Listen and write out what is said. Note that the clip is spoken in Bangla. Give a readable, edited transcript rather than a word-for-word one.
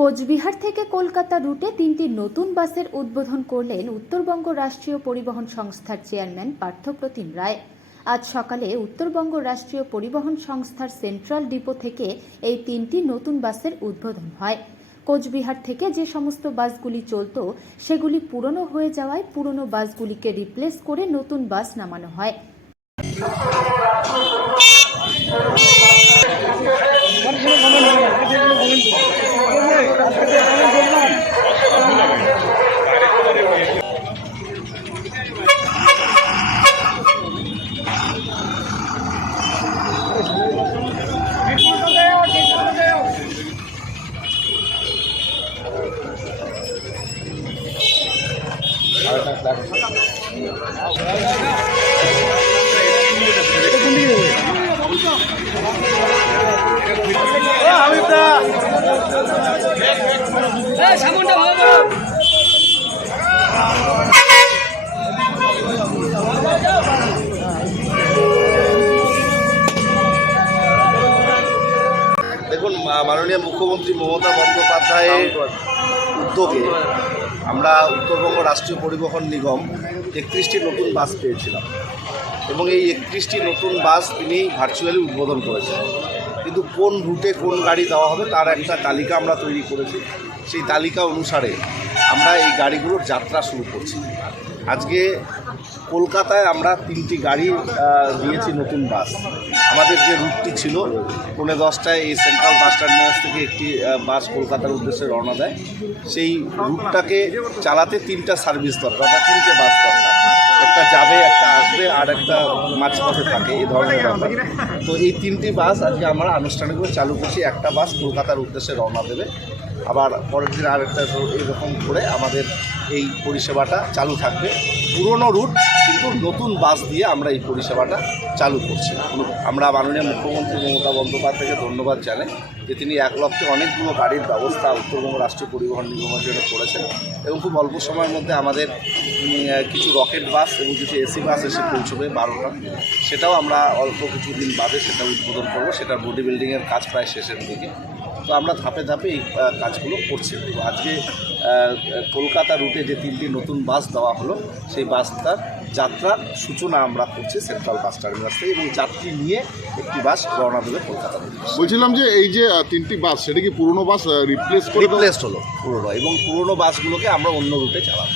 কোচবিহার থেকে কলকাতা রুটে 3টি নতুন বাসের উদ্বোধন করলেন উত্তরবঙ্গ রাষ্ট্রীয় পরিবহন সংস্থার চেয়ারম্যান পার্থপ্রতিম রায়। আজ সকালে উত্তরবঙ্গ রাষ্ট্রীয় পরিবহন সংস্থার সেন্ট্রাল ডিপো থেকে এই 3টি নতুন বাসের উদ্বোধন হয়। কোচবিহার থেকে যে সমস্ত বাসগুলি চলত সেগুলি পুরনো হয়ে যাওয়ায় পুরনো বাসগুলিকে রিপ্লেস করে নতুন বাস নামানো হয়। দেখুন, মাননীয় মুখ্যমন্ত্রী মমতা বন্দ্যোপাধ্যায়ের উদ্যোগে আমরা উত্তরবঙ্গ রাষ্ট্রীয় পরিবহন নিগম 31টি নতুন বাস পেয়েছিলাম এবং এই 31টি নতুন বাস তিনি ভার্চুয়ালি উদ্বোধন করেছেন। কিন্তু কোন রুটে কোন গাড়ি দেওয়া হবে তার একটা তালিকা আমরা তৈরি করেছি। সেই তালিকা অনুসারে আমরা এই গাড়িগুলোর যাত্রা শুরু করছি। আজকে কলকাতায় আমরা 3টি গাড়ি দিয়েছি নতুন বাস। আমাদের যে রুটটি ছিল 9:10টায় এই সেন্ট্রাল বাস টার্মিনাস থেকে একটি বাস কলকাতার উদ্দেশ্যে রওনা দেয়। সেই রুটটাকে চালাতে 3টা সার্ভিস দরকার বা 3টে বাস দরকার। একটা যাবে, একটা আসবে, আর একটা মাঝপথে থাকে, এই ধরনের ব্যাপার। তো এই 3টি বাস আজকে আমরা আনুষ্ঠানিকভাবে চালু করছি। একটা বাস কলকাতার উদ্দেশ্যে রওনা দেবে, আবার পরের দিন আরেকটা, এইরকম করে আমাদের এই পরিষেবাটা চালু থাকবে। পুরনো রুট কিন্তু নতুন বাস দিয়ে আমরা এই পরিষেবাটা চালু করছি। আমরা মাননীয় মুখ্যমন্ত্রী মমতা বন্দ্যোপাধ্যায়কে ধন্যবাদ জানাই যে তিনি এক লক্ষে অনেকগুলো গাড়ির ব্যবস্থা উত্তরবঙ্গ রাষ্ট্রীয় পরিবহন নিগমের জন্য করেছেন এবং খুব অল্প সময়ের মধ্যে আমাদের কিছু রকেট বাস এবং কিছু এসি বাস এসে পৌঁছবে 12টা। সেটাও আমরা অল্প কিছুদিন বাদে সেটা উদ্বোধন করবো। সেটার বডি বিল্ডিংয়ের কাজ প্রায় শেষের দিকে। তো আমরা ধাপে ধাপে এই কাজগুলো করছি। তো আজকে কলকাতা রুটে যে 3টি নতুন বাস দেওয়া হলো, সেই বাসটার যাত্রার সূচনা আমরা করছি সেন্ট্রাল বাস টার্মিনাস থেকে এবং যাত্রী নিয়ে একটি বাস রওনা দেবে কলকাতা রুটে। বলছিলাম যে এই যে 3টি বাস, সেটা কি পুরনো বাস রিপ্লেসড হলো? পুরনো, এবং পুরনো বাসগুলোকে আমরা অন্য রুটে চালাবো।